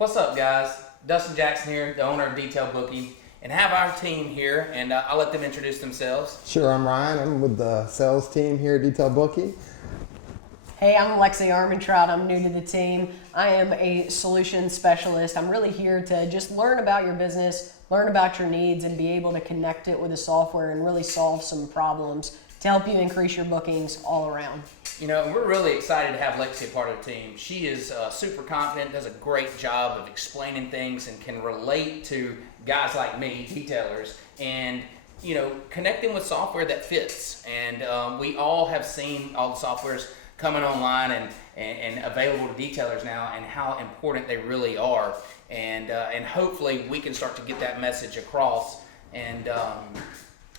What's up, guys? Dustin Jackson here, the owner of Detailed Bookie, and have our team here, and I'll let them introduce themselves. Sure, I'm Ryan. I'm with the sales team here at Detailed Bookie. Hey, I'm Lexi Armentrout. I'm new to the team. I am a solution specialist. I'm really here to just learn about your business, learn about your needs, and be able to connect it with the software and really solve some problems to help you increase your bookings all around. You know, we're really excited to have Lexi a part of the team. She is super confident, does a great job of explaining things, and can relate to guys like me, detailers, and you know, connecting with software that fits. And we all have seen all the softwares coming online and available to detailers now, and how important they really are. And hopefully we can start to get that message across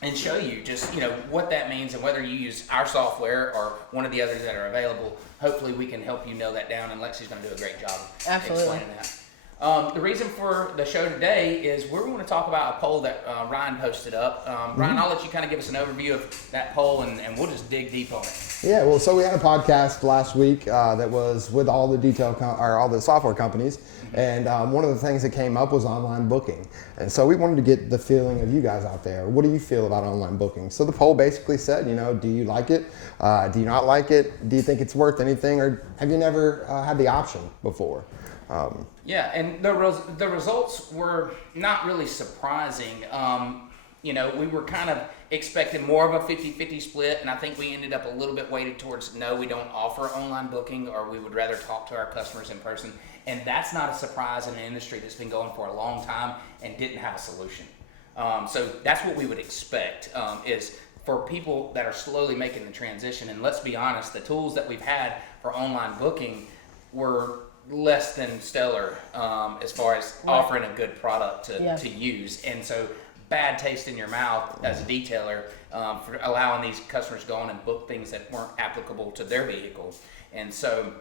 and show you just, you know, what that means, and whether you use our software or one of the others that are available. Hopefully we can help you nail that down, and Lexi's going to do a great job of explaining that. The reason for the show today is we're going to talk about a poll that Ryan posted up. Ryan, I'll let you kind of give us an overview of that poll, and we'll just dig deep on it. Yeah, well, so we had a podcast last week that was with all the all the software companies, and one of the things that came up was online booking. And so we wanted to get the feeling of you guys out there. What do you feel about online booking? So the poll basically said, you know, do you like it? Do you not like it? Do you think it's worth anything, or have you never had the option before? Yeah, and the results were not really surprising. You know, we were kind of expecting more of a 50-50 split, and I think we ended up a little bit weighted towards no, we don't offer online booking, or we would rather talk to our customers in person. And that's not a surprise in an industry that's been going for a long time and didn't have a solution. So that's what we would expect, is for people that are slowly making the transition. And let's be honest, the tools that we've had for online booking were less than stellar as far as offering a good product to use. And so bad taste in your mouth as a detailer for allowing these customers to go on and book things that weren't applicable to their vehicle. And so,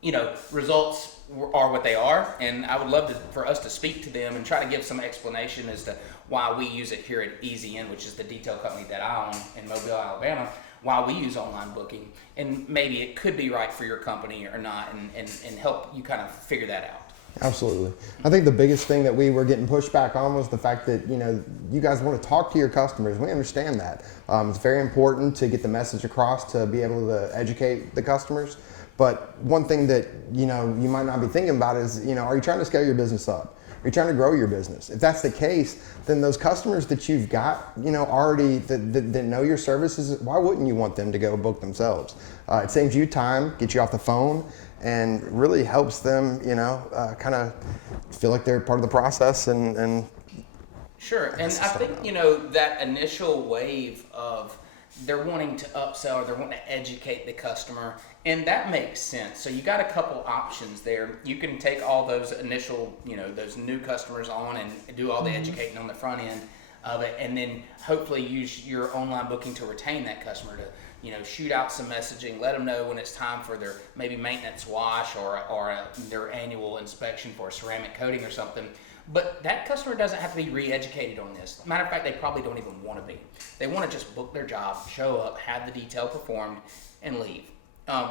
you know, results are what they are, and I would love for us to speak to them and try to give some explanation as to why we use it here at EasyIn, which is the detail company that I own in Mobile, Alabama, why we use online booking, and maybe it could be right for your company or not, and help you kind of figure that out. Absolutely. I think the biggest thing that we were getting pushback on was the fact that, you know, you guys want to talk to your customers. We understand that. It's very important to get the message across, to be able to educate the customers. But one thing that, you know, you might not be thinking about is, you know, are you trying to scale your business up? Are you trying to grow your business? If that's the case, then those customers that you've got, you know, already that know your services, why wouldn't you want them to go book themselves? It saves you time, gets you off the phone, and really helps them, you know, kind of feel like they're part of the process and Sure, and I think, you know, that initial wave of they're wanting to upsell, or they're wanting to educate the customer, and that makes sense. So you got a couple options there. You can take all those initial, you know, those new customers on and do all the educating on the front end of it, and then hopefully use your online booking to retain that customer, to, you know, shoot out some messaging, let them know when it's time for their maybe maintenance wash or their annual inspection for a ceramic coating or something. But that customer doesn't have to be re-educated on this. Matter of fact, they probably don't even want to be. They want to just book their job, show up, have the detail performed, and leave.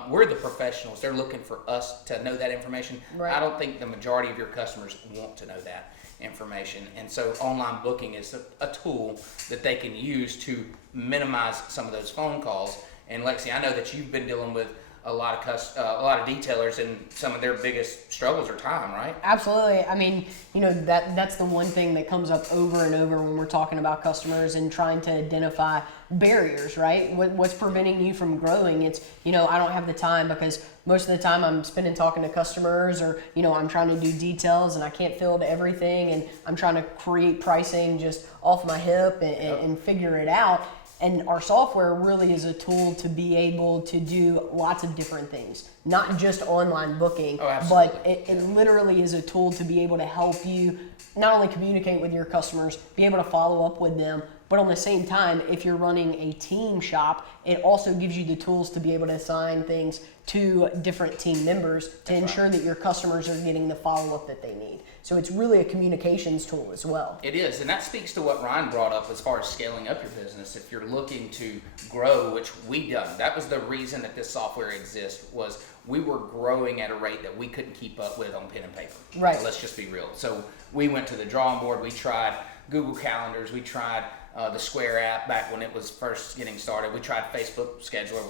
We're the professionals. They're looking for us to know that information. Right. I don't think the majority of your customers want to know that information. And so online booking is a tool that they can use to minimize some of those phone calls. And Lexi, I know that you've been dealing with a lot of detailers, and some of their biggest struggles are time, right? Absolutely. I mean, you know, that's the one thing that comes up over and over when we're talking about customers and trying to identify barriers, right? What's preventing you from growing? It's, you know, I don't have the time because most of the time I'm spending talking to customers, or, you know, I'm trying to do details and I can't field everything, and I'm trying to create pricing just off my hip and figure it out. And our software really is a tool to be able to do lots of different things, not just online booking, but it literally is a tool to be able to help you not only communicate with your customers, be able to follow up with them, but on the same time, if you're running a team shop, it also gives you the tools to be able to assign things to different team members to ensure that your customers are getting the follow-up that they need. So it's really a communications tool as well. It is, and that speaks to what Ryan brought up as far as scaling up your business. If you're looking to grow, which we done, that was the reason that this software exists, was we were growing at a rate that we couldn't keep up with on pen and paper. Right. Let's just be real. So we went to the drawing board. We tried Google Calendars. We tried the Square app back when it was first getting started. We tried Facebook Scheduler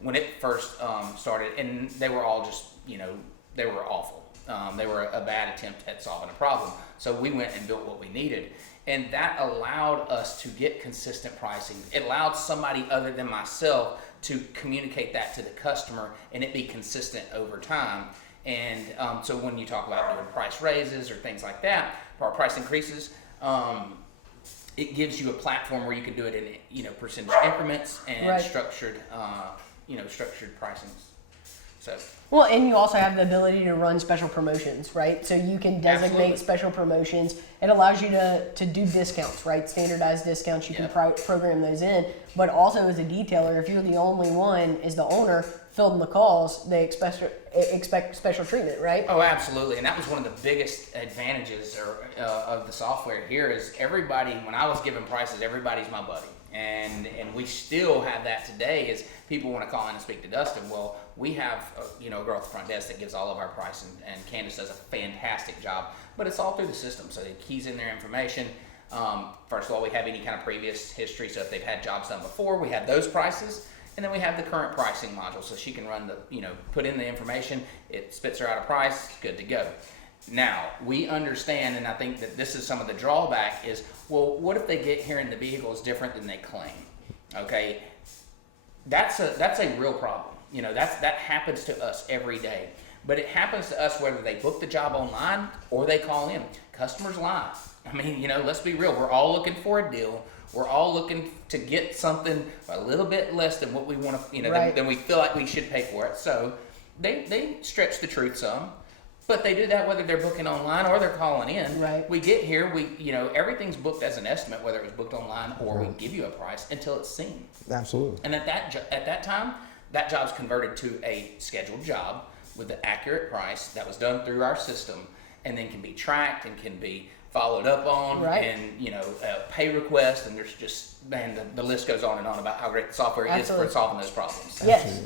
when it first started, and they were all just, they were awful. They were a bad attempt at solving a problem. So we went and built what we needed. And that allowed us to get consistent pricing. It allowed somebody other than myself to communicate that to the customer and it be consistent over time. And so when you talk about doing price raises or things like that, or price increases, it gives you a platform where you can do it in percentage increments and structured pricings. So. Well, and you also have the ability to run special promotions, right? So you can designate special promotions. It allows you to do discounts, right? Standardized discounts. You can program those in. But also as a detailer, if you're the only one as the owner fielding the calls, they expect special treatment, right? Oh, absolutely. And that was one of the biggest advantages of the software here is everybody, when I was giving prices, everybody's my buddy. And we still have that today is people want to call in and speak to Dustin. Well, we have a girl at the front desk that gives all of our pricing, and Candace does a fantastic job, but it's all through the system. So it keys in their information. First of all, we have any kind of previous history. So if they've had jobs done before, we have those prices. And then we have the current pricing module. So she can run put in the information, it spits her out a price, good to go. Now, we understand, and I think that this is some of the drawback is, well, what if they get here and the vehicle is different than they claim? Okay, that's a real problem. That happens to us every day. But it happens to us whether they book the job online or they call in. Customers lie. I mean, let's be real. We're all looking for a deal. We're all looking to get something a little bit less than what we want to, than we feel like we should pay for it. So they stretch the truth some. But they do that whether they're booking online or they're calling in. Right. We get here, everything's booked as an estimate, whether it was booked online or we give you a price until it's seen. Absolutely. And at that time, that job's converted to a scheduled job with the accurate price that was done through our system, and then can be tracked and can be followed up on, and pay request, and there's just the list goes on and on about how great the software is for solving those problems. Yes.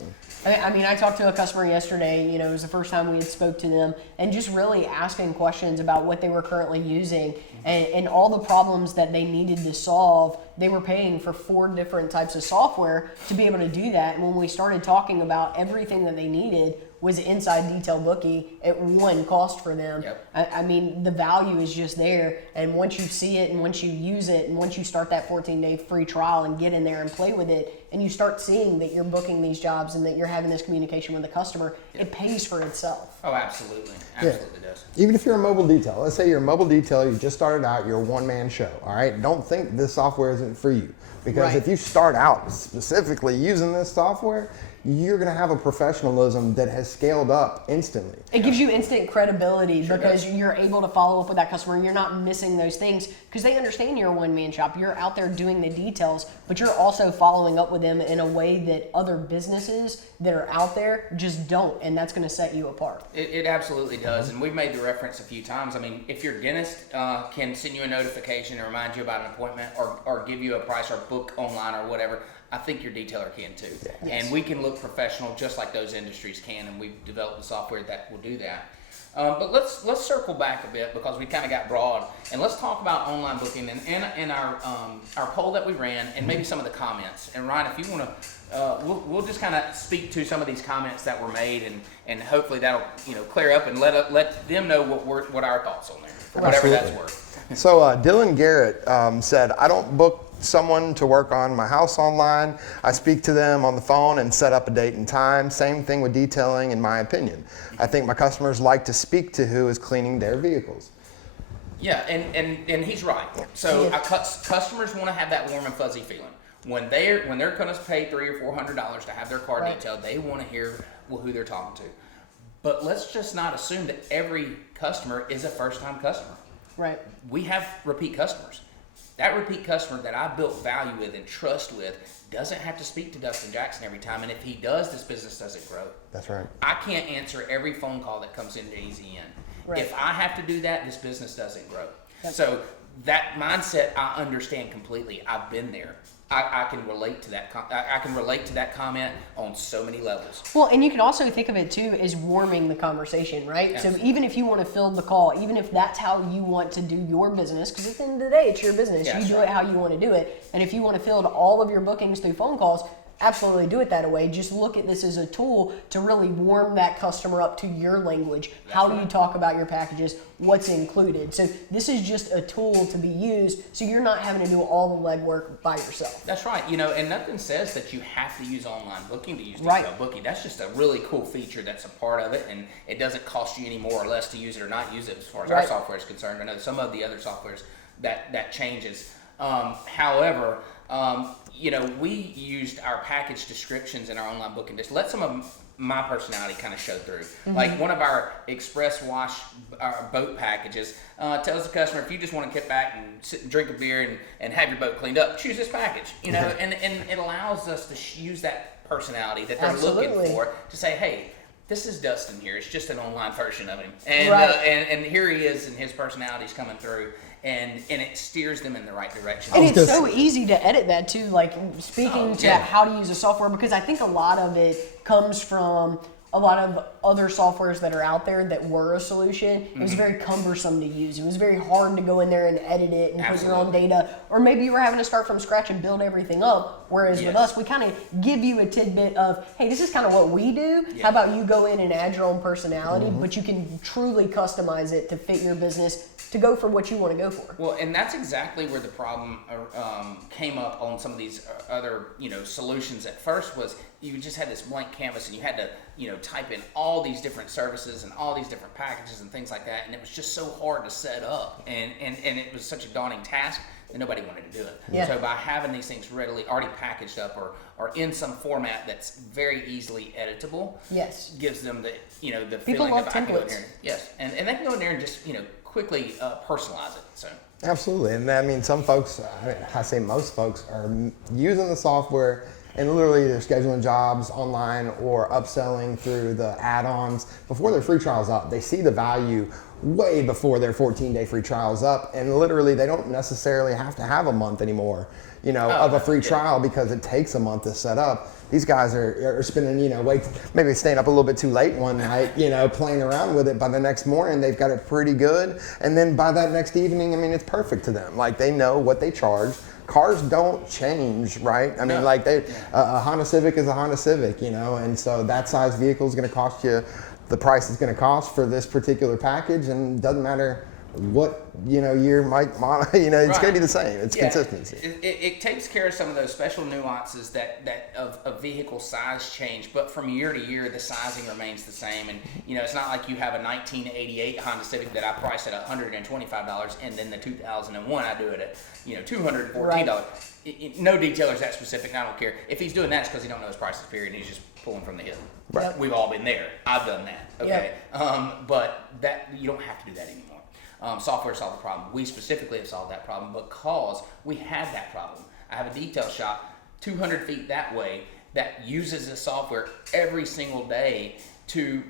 I mean, I talked to a customer yesterday, it was the first time we had spoke to them, and just really asking questions about what they were currently using and all the problems that they needed to solve. They were paying for 4 different types of software to be able to do that. And when we started talking about everything that they needed was inside Detail Bookie at one cost for them. Yep. I mean, the value is just there. And once you see it and once you use it and once you start that 14-day free trial and get in there and play with it, and you start seeing that you're booking these jobs and that you're having this communication with the customer, it pays for itself. Oh, absolutely. Absolutely does. Even if you're a mobile detail, let's say you're a mobile detail, you just started out, you're a one-man show, all right? Don't think this software isn't for you. Because if you start out specifically using this software, you're going to have a professionalism that has scaled up instantly. It gives you instant credibility because you're able to follow up with that customer and you're not missing those things because they understand you're a one-man shop. You're out there doing the details, but you're also following up with them in a way that other businesses that are out there just don't, and that's going to set you apart. It absolutely does, and we've made the reference a few times. I mean, if your dentist can send you a notification and remind you about an appointment or give you a price or book online or whatever, I think your detailer can too. Yes. And we can look professional just like those industries can, and we've developed the software that will do that. But let's circle back a bit because we kind of got broad, and let's talk about online booking and our poll that we ran, and maybe some of the comments. And Ryan, if you want to, we'll just kind of speak to some of these comments that were made, and hopefully that'll clear up and let them know what our thoughts on there, for whatever that's worth. So Dylan Garrett said, I don't book someone to work on my house online. I speak to them on the phone and set up a date and time. Same thing with detailing, in my opinion. I think my customers like to speak to who is cleaning their vehicles. Yeah, and he's right. So customers want to have that warm and fuzzy feeling. When they're going to pay $300 or $400 to have their car detailed, they want to hear who they're talking to. But let's just not assume that every customer is a first-time customer. Right. We have repeat customers. that repeat customer that I built value with and trust with doesn't have to speak to Dustin Jackson every time. And if he does, this business doesn't grow. That's right. I can't answer every phone call that comes into EZN. Right. If I have to do that, this business doesn't grow. Yep. So that mindset, I understand completely. I've been there. I can relate to that. I can relate to that comment on so many levels. Well, and you can also think of it too as warming the conversation, right? Absolutely. So even if you want to field the call, even if that's how you want to do your business, because at the end of the day, it's your business. Yeah, you that's do right. it how you want to do it. And if you want to field all of your bookings through phone calls, absolutely do it that way. Just look at this as a tool to really warm that customer up to your language. How do you talk about your packages? What's included? So this is just a tool to be used so you're not having to do all the legwork by yourself. That's right. And nothing says that you have to use online booking to use Right. detailed booking. That's just a really cool feature that's a part of it, and it doesn't cost you any more or less to use it or not use it as far as our Right. software is concerned. I know some of the other softwares that changes. However, we used our package descriptions in our online booking to let some of my personality kind of show through. Like one of our express wash boat packages tells the customer, if you just want to get back and sit and drink a beer and have your boat cleaned up, choose this package. And it allows us to use that personality that they're Absolutely. looking for to say, hey, this is Dustin here. It's just an online version of him, and Right. and here he is, and his personality's coming through. And it steers them in the right direction. And was it's gonna so easy to edit that too, like speaking to yeah. how to use a software, because I think a lot of it comes from a lot of other softwares that are out there that were a solution. It was very cumbersome to use. It was very hard to go in there and edit it and put your own Absolutely. data. Or maybe you were having to start from scratch and build everything up. Whereas with Yes. us, we kind of give you a tidbit of, hey, this is kind of what we do. Yeah. How about you go in and add your own personality, but you can truly customize it to fit your business to go for what you want to go for. Well, and that's exactly where the problem came up on some of these other, solutions. At first was you just had this blank canvas and you had to, type in all these different services and all these different packages and things like that, and it was just so hard to set up, and it was such a daunting task that nobody wanted to do it. Yeah. So by having these things readily already packaged up or in some format that's very easily editable, Yes. gives them the the People feeling love of I can go in templates. here, yes, and they can go in there and just quickly personalize it. So. Absolutely, and I mean, some folks, I say most folks, are using the software and literally they're scheduling jobs online or upselling through the add-ons before their free trial's up. They see the value way before their 14-day free trial's up, and literally they don't necessarily have to have a month anymore, of a free trial because it takes a month to set up. These guys are spending, maybe staying up a little bit too late one night, playing around with it. By the next morning, they've got it pretty good. And then by that next evening, it's perfect to them. Like, they know what they charge. Cars don't change, right? I mean, No. a Honda Civic is a Honda Civic, and so that size vehicle is going to cost you the price it's going to cost for this particular package, and it doesn't matter what year might model, it's Right. going to be the same. It's Yeah, consistency. It takes care of some of those special nuances that of vehicle size change, but from year to year the sizing remains the same. And it's not like you have a 1988 Honda Civic that I priced at $125, and then the 2001 I do it at $214. No detailers that specific. And I don't care if he's doing that. It's because he don't know his prices. Period. He's just pulling from the hip. Right. Yep. We've all been there. I've done that. Okay, but that you don't have to do that anymore. Software solved the problem. We specifically have solved that problem because we had that problem. I have a detail shop 200 feet that way that uses this software every single day to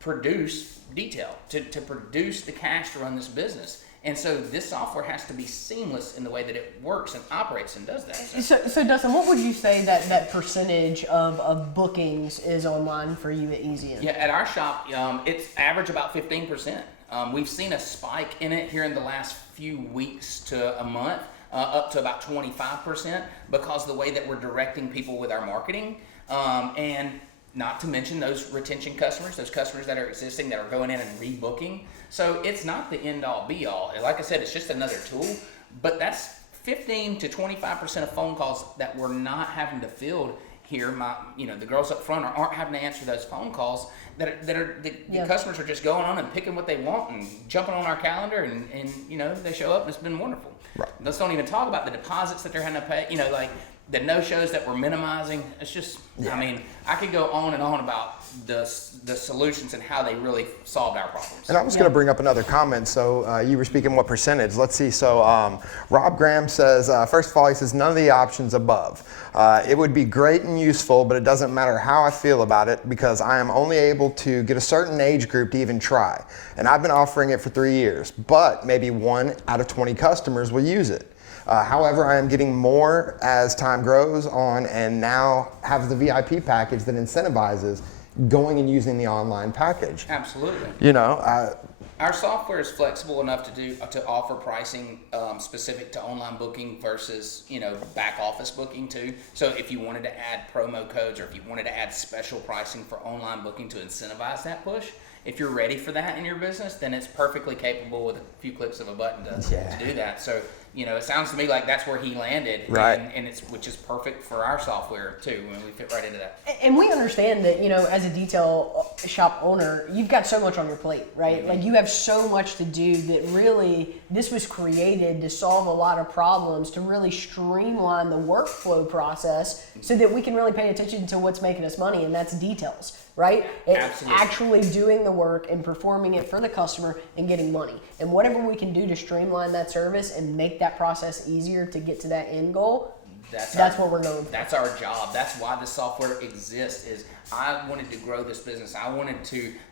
produce detail, to produce the cash to run this business. And so this software has to be seamless in the way that it works and operates and does that. So Dustin, what would you say that percentage of bookings is online for you at EZN? Yeah, at our shop, it's average about 15%. We've seen a spike in it here in the last few weeks to a month, up to about 25%, because of the way that we're directing people with our marketing, and not to mention those retention customers, those customers that are existing that are going in and rebooking. So it's not the end all be all. Like I said, it's just another tool, but that's 15 to 25% of phone calls that we're not having to field here. The girls up front aren't having to answer those phone calls the customers are just going on and picking what they want and jumping on our calendar and they show up and it's been wonderful. Right. Let's don't even talk about the deposits that they're having to pay. the no-shows that we're minimizing, it's just, I mean, I could go on and on about the solutions and how they really solved our problems. And I was going to bring up another comment. So you were speaking what percentage? Let's see. So Rob Graham says, first of all, he says none of the options above. It would be great and useful, but it doesn't matter how I feel about it because I am only able to get a certain age group to even try. And I've been offering it for 3 years, but maybe 1 out of 20 customers will use it. However, I am getting more as time grows on and now have the VIP package that incentivizes going and using the online package. Absolutely. You know, our software is flexible enough to offer pricing specific to online booking versus back office booking too. So if you wanted to add promo codes or if you wanted to add special pricing for online booking to incentivize that push, if you're ready for that in your business, then it's perfectly capable with a few clicks of a button to do that. So it sounds to me like that's where he landed, right? And which is perfect for our software too. When we fit right into that. And we understand that as a detail shop owner, you've got so much on your plate, right? Mm-hmm. Like you have so much to do that really this was created to solve a lot of problems, to really streamline the workflow process, so that we can really pay attention to what's making us money, and that's details. Right? It's actually doing the work and performing it for the customer and getting money. And whatever we can do to streamline that service and make that process easier to get to that end goal, that's what we're known for. That's our job. That's why this software exists. Is I wanted to grow this business. I wanted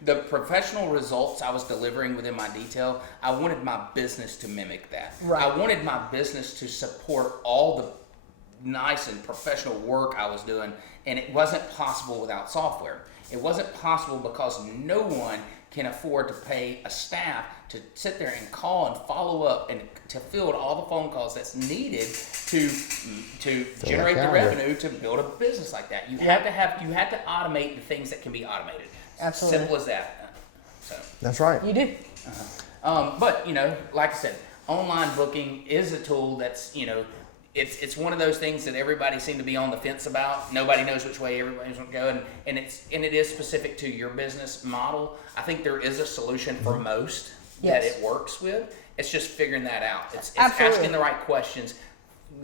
the professional results I was delivering within my detail, I wanted my business to mimic that. Right. I wanted my business to support all the nice and professional work I was doing, and it wasn't possible without software. It wasn't possible because no one can afford to pay a staff to sit there and call and follow up and to field all the phone calls that's needed to generate the revenue to build a business like that. You have to automate the things that can be automated. Absolutely. Simple as that. So that's right. You do. But like I said, online booking is a tool that's It's one of those things that everybody seems to be on the fence about. Nobody knows which way everybody's going to go, and it is specific to your business model. I think there is a solution for most that it works with. It's just figuring that out. It's asking the right questions,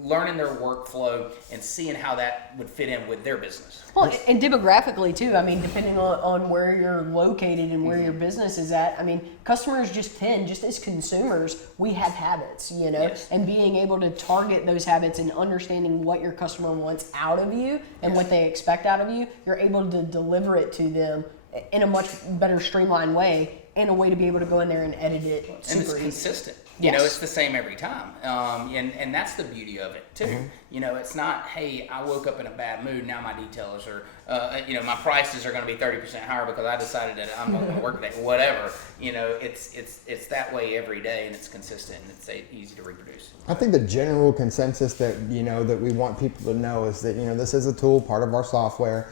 learning their workflow, and seeing how that would fit in with their business. Well, and demographically too. I mean, depending on where you're located and where your business is at. I mean, customers just as consumers, we have habits, Yes. and being able to target those habits and understanding what your customer wants out of you and what they expect out of you, you're able to deliver it to them in a much better streamlined way, and a way to be able to go in there and edit it super And it's easy. consistent. Yes. It's the same every time. And that's the beauty of it too. It's not, hey, I woke up in a bad mood, now my details are, my prices are going to be 30% higher because I decided that I'm not going to work today. Whatever. It's that way every day, and it's consistent, and it's easy to reproduce. I think the general consensus that that we want people to know is that this is a tool, part of our software.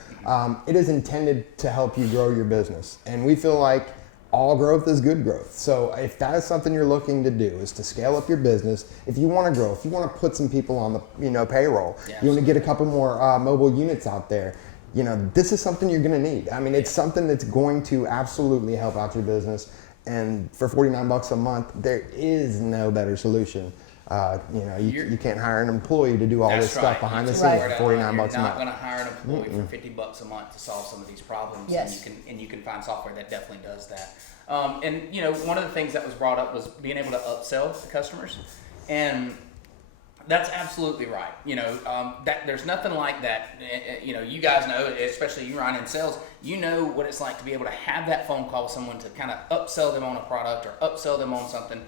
It is intended to help you grow your business, and we feel like all growth is good growth. So if that is something you're looking to do, is to scale up your business, if you want to grow, if you want to put some people on the payroll, you want to get a couple more mobile units out there, this is something you're going to need. I mean, it's something that's going to absolutely help out your business. And for $49 a month, there is no better solution. You can't hire an employee to do all this stuff behind the scenes for $49 a month. You're not going to hire an employee for $50 a month to solve some of these problems. Yes. And you can find software that definitely does that. One of the things that was brought up was being able to upsell the customers, and that's absolutely right. That there's nothing like that. You guys know, especially you, Ryan, in sales. You know what it's like to be able to have that phone call with someone to kind of upsell them on a product or upsell them on something.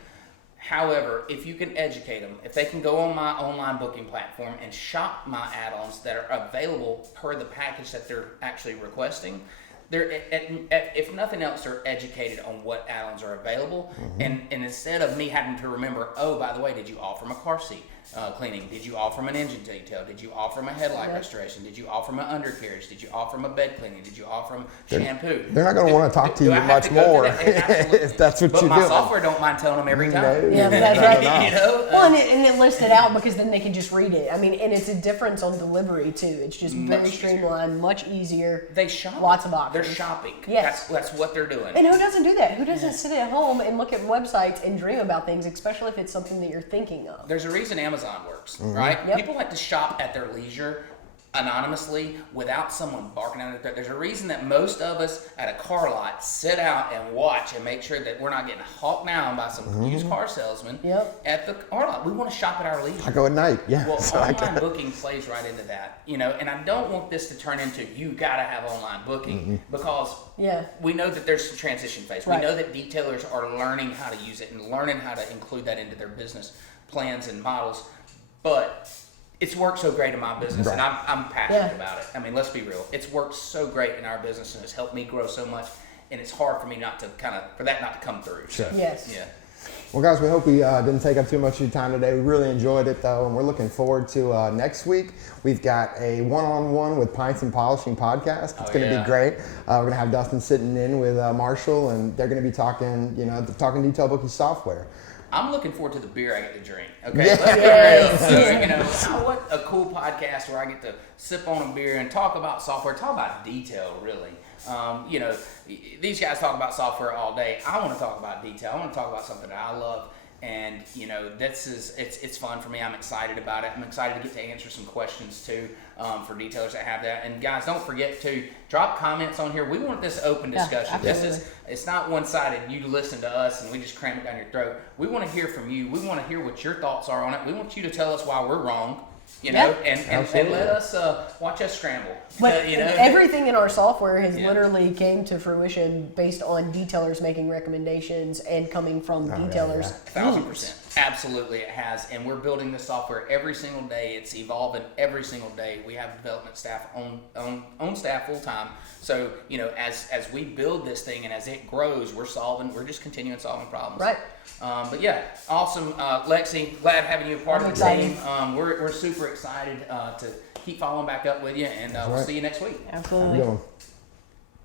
However, if you can educate them, if they can go on my online booking platform and shop my add-ons that are available per the package that they're actually requesting, if nothing else, they're educated on what add-ons are available. And instead of me having to remember, oh, by the way, did you offer them a car seat cleaning? Did you offer them an engine detail? Did you offer them a headlight restoration? Did you offer them an undercarriage? Did you offer them a bed cleaning? Did you offer them shampoo? They're not going to want to talk to you much more if that's what you're doing. But my software don't mind telling them every time. Yeah, that's right. Well, and it lists it out because then they can just read it. I mean, and it's a difference on delivery too. It's just very streamlined, much easier. They shop. Lots of options. They're shopping. Yes. That's what they're doing. And who doesn't do that? Who doesn't sit at home and look at websites and dream about things, especially if it's something that you're thinking of? There's a reason Amazon Amazon works, right? Yep. People like to shop at their leisure anonymously without someone barking at their throat. There's a reason that most of us at a car lot sit out and watch and make sure that we're not getting hawked down by some used car salesman Yep. at the car lot. We want to shop at our leisure. I go at night. Yeah. Well, so I online get- booking plays right into that, you know, and I don't want this to turn into you gotta have online booking because Yeah. we know that there's some transition phase. Right. We know that detailers are learning how to use it and learning how to include that into their business plans and models, but it's worked so great in my business, and I'm passionate about it. I mean, let's be real. It's worked so great in our business, and it's helped me grow so much, and it's hard for me not to for that not to come through. So, Yes. yeah. Well, guys, we hope we didn't take up too much of your time today. We really enjoyed it, though, and we're looking forward to next week. We've got a one-on-one with Pints and Polishing podcast. It's going to be great. We're going to have Dustin sitting in with Marshall, and they're going to be talking, talking Detail Bookie software. I'm looking forward to the beer I get to drink. Okay, Yeah. let's be real. So, what a cool podcast where I get to sip on a beer and talk about software, talk about detail, really. These guys talk about software all day. I want to talk about detail. I want to talk about something that I love, and it's fun for me. I'm excited about it. I'm excited to get to answer some questions too for detailers that have that. And guys, don't forget to drop comments on here. We want this open discussion. It's not one-sided. You listen to us and we just cram it down your throat. We want to hear from you. We want to hear what your thoughts are on it. We want you to tell us why we're wrong. And let us watch us scramble. But everything in our software has literally came to fruition based on detailers making recommendations and coming from detailers. 1,000%. Absolutely, it has. And we're building this software every single day. It's evolving every single day. We have development staff on staff full time. So, as we build this thing and as it grows, we're just continuing solving problems. Right. But yeah, awesome. Lexi, glad having you a part of the excited. team. We're super excited to keep following back up with you, and we'll see you next week. Absolutely. How you doing?